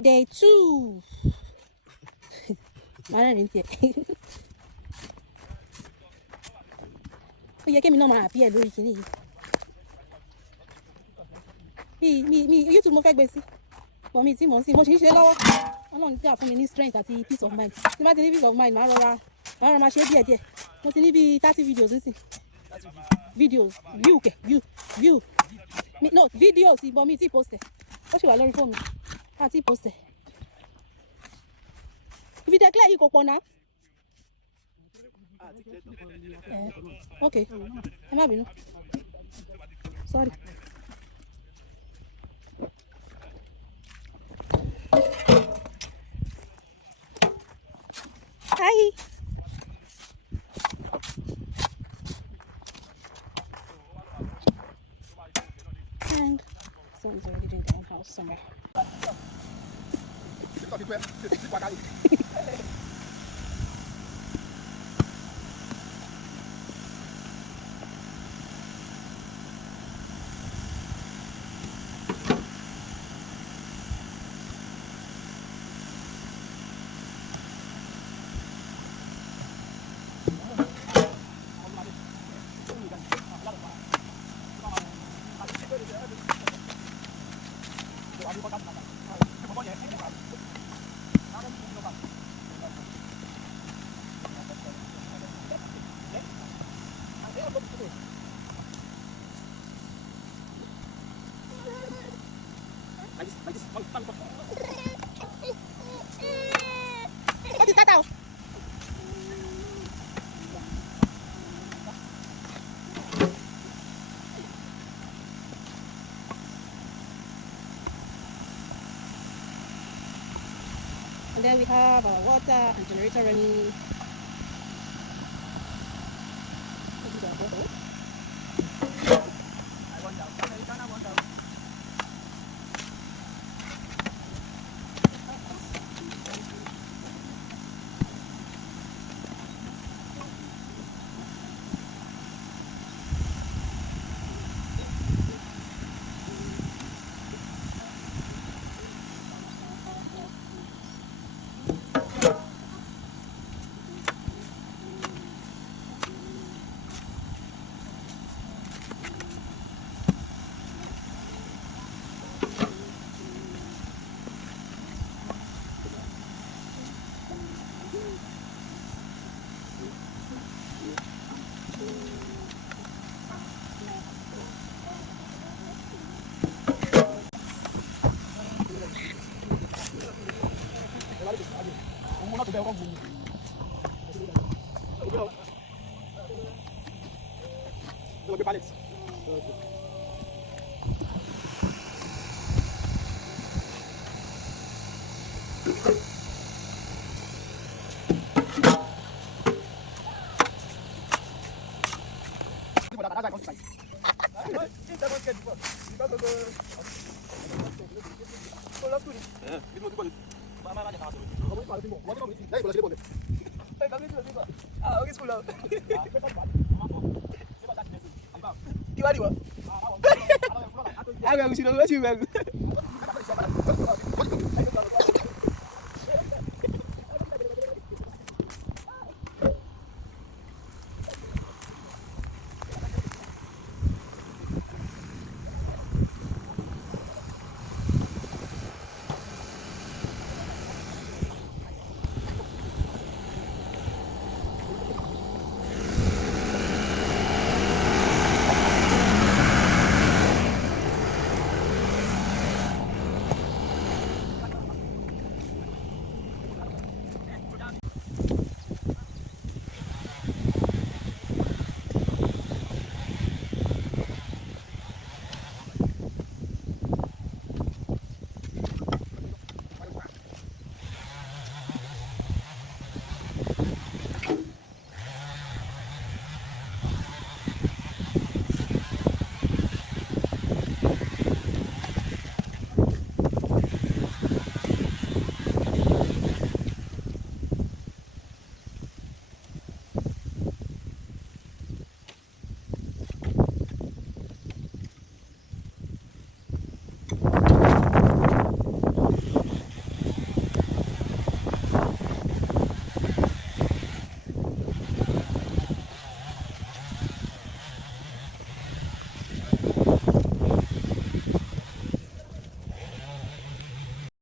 Day 2. Mara rin tiẹ̀. Ó yẹ kémi náà máa àbí ẹ̀ lórí kìíní yìí. Mi YouTube mo fẹ́ gbé sí. But mi tí mò ń sìn mo sì ń ṣe lọ́wọ́. Ọlọ́run jà fún mi ní strength àti peace of mind. Tí bá ti ní peace of mind, màá rọra máa ṣe díẹ̀díẹ̀. Mo ti ní bí 30 videos nísìn. Videos view. No videos but mi ti post ẹ̀. Ó sì wà lórí fóònù mi. Àti post ẹ̀. If you declare yìí kò pọ̀ náà. Okay. Ẹ má bínú. Sorry. Hi. And someone's already doing their own house somewhere. What is that now? And then we have our water and generator running.